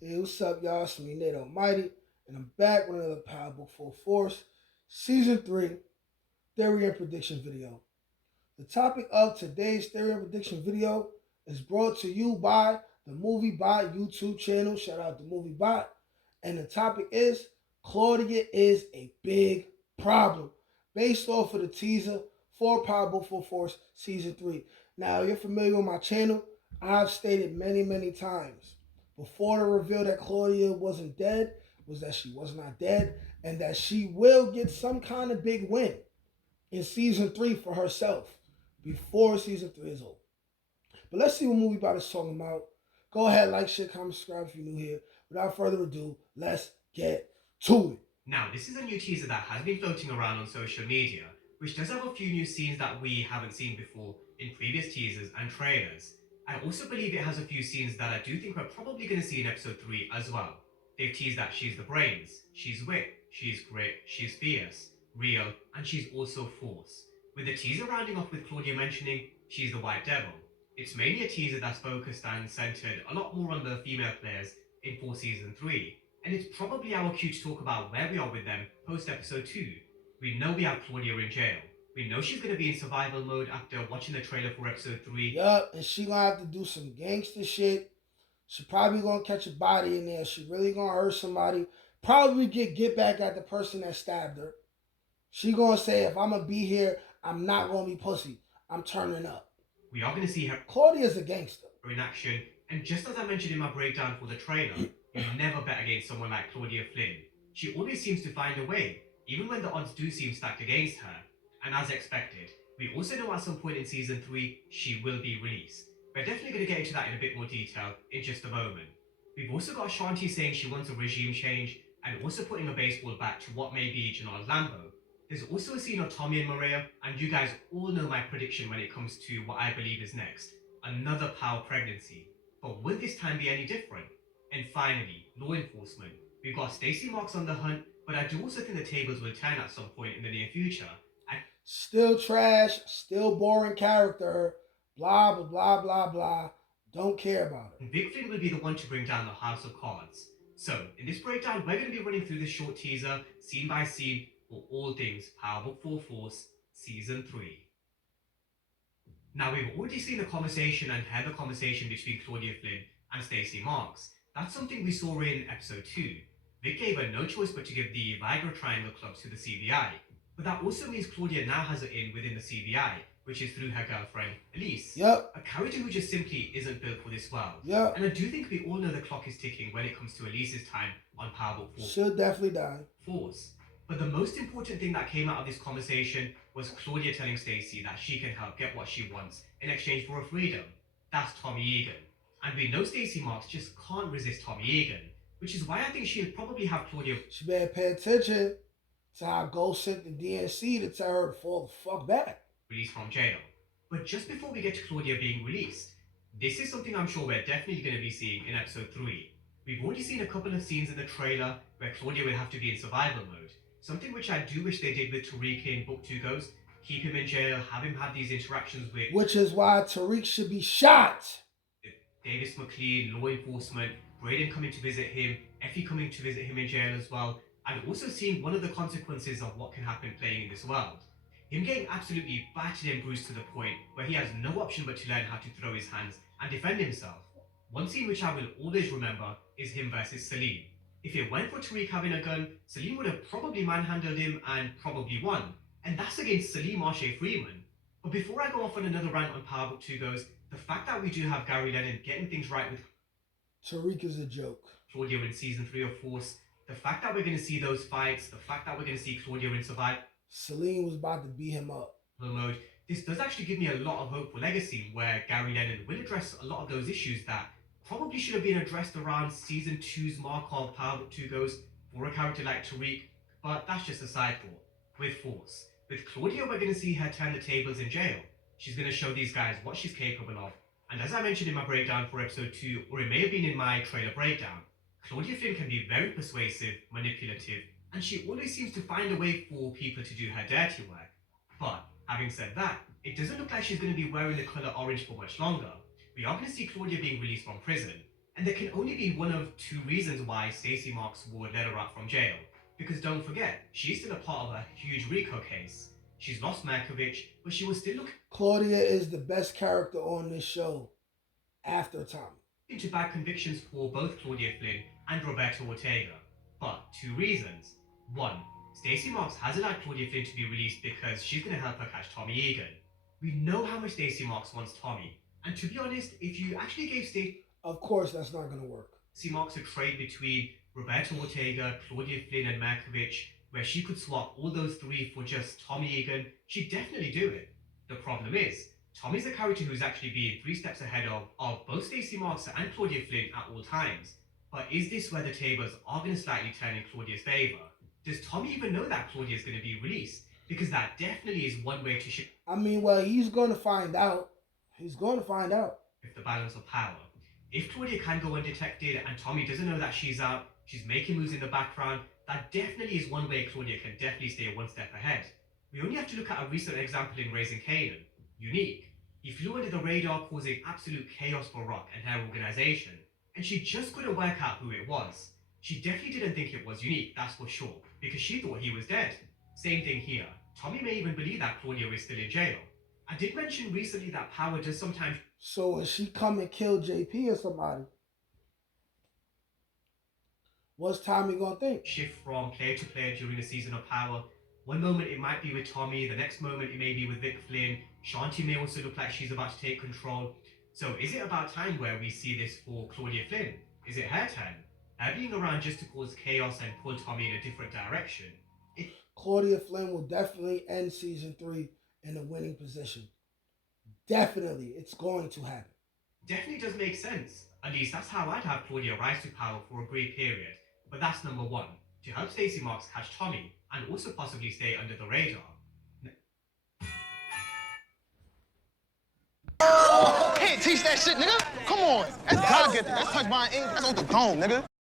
Hey, what's up, y'all? It's me, Nate Almighty, and I'm back with another Power Book Full Force, Season 3, Theory and Prediction video. The topic of today's Theory and Prediction video is brought to you by the Movie Bot YouTube channel. Shout out to Movie Bot. And the topic is Claudia is a big problem, based off of the teaser for Power Book Full Force Season 3. Now, if you're familiar with my channel, I've stated many, many times before the reveal that Claudia wasn't dead was that she was not dead and that she will get some kind of big win in season 3 for herself before season 3 is over. But let's see what Movie Bot is talking about. Go ahead, like, share, comment, subscribe if you're new here. Without further ado, let's get to it. Now, this is a new teaser that has been floating around on social media, which does have a few new scenes that we haven't seen before in previous teasers and trailers. I also believe it has a few scenes that I do think we're probably going to see in episode 3 as well. They've teased that she's the brains, she's wit, she's grit, she's fierce, real, and she's also force. With the teaser rounding off with Claudia mentioning she's the white devil. It's mainly a teaser that's focused and centered a lot more on the female players in Force Season 3, and it's probably our cue to talk about where we are with them post episode 2. We know we have Claudia in jail. We know she's going to be in survival mode after watching the trailer for episode 3. Yup, and she gonna have to do some gangster shit. She probably gonna catch a body in there. She really gonna hurt somebody. Probably get back at the person that stabbed her. She gonna say, if I'm gonna be here, I'm not gonna be pussy. I'm turning up. We are going to see her Claudia's a gangster in action, and just as I mentioned in my breakdown for the trailer, you never bet against someone like Claudia Flynn. She always seems to find a way, even when the odds do seem stacked against her. And as expected, we also know at some point in season 3 she will be released. We're definitely going to get into that in a bit more detail in just a moment. We've also got Shanti saying she wants a regime change and also putting a baseball bat to what may be Janelle Lambo. There's also a scene of Tommy and Maria, and you guys all know my prediction when it comes to what I believe is next. Another power pregnancy. But will this time be any different? And finally, law enforcement. We've got Stacey Marks on the hunt, but I do also think the tables will turn at some point in the near future. Still trash, still boring character, blah, blah, blah, blah, blah. Don't care about her. Big Flynn will be the one to bring down the House of Cards. So, in this breakdown, we're going to be running through this short teaser, scene by scene, for all things Power Book 4 Force Season 3. Now, we've already seen the conversation and heard the conversation between Claudia Flynn and Stacey Marks. That's something we saw in episode 2. Vic gave her no choice but to give the Viagra Triangle clubs to the CBI. But that also means Claudia now has it in within the CBI, which is through her girlfriend, Elise. Yep. A character who just simply isn't built for this world. Yep. And I do think we all know the clock is ticking when it comes to Elise's time on Power Book 4. Should definitely die. Force. But the most important thing that came out of this conversation was Claudia telling Stacey that she can help get what she wants in exchange for her freedom. That's Tommy Egan. And we know Stacey Marks just can't resist Tommy Egan, which is why I think she'll probably have Claudia. She better pay attention to how Ghost sent the DNC to tell her to fall the fuck back. Released from jail. But just before we get to Claudia being released, this is something I'm sure we're definitely going to be seeing in episode 3. We've already seen a couple of scenes in the trailer where Claudia will have to be in survival mode. Something which I do wish they did with Tariq in Book 2 Ghost. Keep him in jail, have him have these interactions with... Which is why Tariq should be shot. Davis McLean, law enforcement, Braden coming to visit him, Effie coming to visit him in jail as well, and also seeing one of the consequences of what can happen playing in this world. Him getting absolutely battered and bruised to the point where he has no option but to learn how to throw his hands and defend himself. One scene which I will always remember is him versus Salim. If it weren't for Tariq having a gun, Salim would have probably manhandled him and probably won. And that's against Salim Marshe Freeman. But before I go off on another rant on Power Book 2 Goes, the fact that we do have Gary Lennon getting things right with Tariq is a joke. Claudia in season 3 of Force, the fact that we're going to see those fights, the fact that we're going to see Claudia in survival Salim was about to beat him up. Mode, this does actually give me a lot of hope for Legacy, where Gary Lennon will address a lot of those issues that probably should have been addressed around season 2's mark of Power Book 2 Goes for a character like Tariq, but that's just a side thought. With Force, with Claudia, we're going to see her turn the tables in jail. She's going to show these guys what she's capable of. And as I mentioned in my breakdown for episode 2, or it may have been in my trailer breakdown, Claudia Flynn can be very persuasive, manipulative, and she always seems to find a way for people to do her dirty work. But, having said that, it doesn't look like she's going to be wearing the colour orange for much longer. We are going to see Claudia being released from prison, And there can only be one of two reasons why Stacey Marks would let her out from jail. Because don't forget, she's still a part of a huge RICO case. She's lost Markovich, but she was still looking Claudia is the best character on this show after Tommy. into bad convictions for both Claudia Flynn and Roberto Ortega. But two reasons. One, Stacey Marks has allowed Claudia Flynn to be released because she's going to help her catch Tommy Egan. We know how much Stacey Marks wants Tommy, and to be honest, if you actually gave Stacey Of course, that's not going to work. Marks a trade between Roberto Ortega, Claudia Flynn, and Markovich, where she could swap all those three for just Tommy Egan, she'd definitely do it. The problem is, Tommy's a character who's actually been 3 steps ahead of both Stacey Marks and Claudia Flynn at all times. But is this where the tables are going to slightly turn in Claudia's favour? Does Tommy even know that Claudia is going to be released? Because that definitely is one way to shift. I mean, well, he's going to find out. He's going to find out. The balance of power. If Claudia can go undetected and Tommy doesn't know that she's out, she's making moves in the background, that definitely is one way Claudia can definitely stay 1 step ahead. We only have to look at a recent example in Raising Kanan. Unique. He flew under the radar, causing absolute chaos for Rock and her organization, and she just couldn't work out who it was. She definitely didn't think it was Unique, that's for sure, because she thought he was dead. Same thing here. Tommy may even believe that Claudia is still in jail. I did mention recently that power does sometimes. So when she come and kill JP or somebody, what's Tommy gonna think? Shift from player to player during the season of Power. One moment it might be with Tommy, the next moment it may be with Vic Flynn. Shanti may also look like she's about to take control. So is it about time where we see this for Claudia Flynn? Is it her turn? Her being around just to cause chaos and pull Tommy in a different direction? Claudia Flynn will definitely end season 3 in a winning position. Definitely, it's going to happen. Definitely does make sense. At least that's how I'd have Claudia rise to power for a brief period. But that's number one, to help Stacey Marks catch Tommy and also possibly stay under the radar. Can't teach that shit, nigga. Come on. That's God get that. That's touch my ink. That's on the dome, nigga.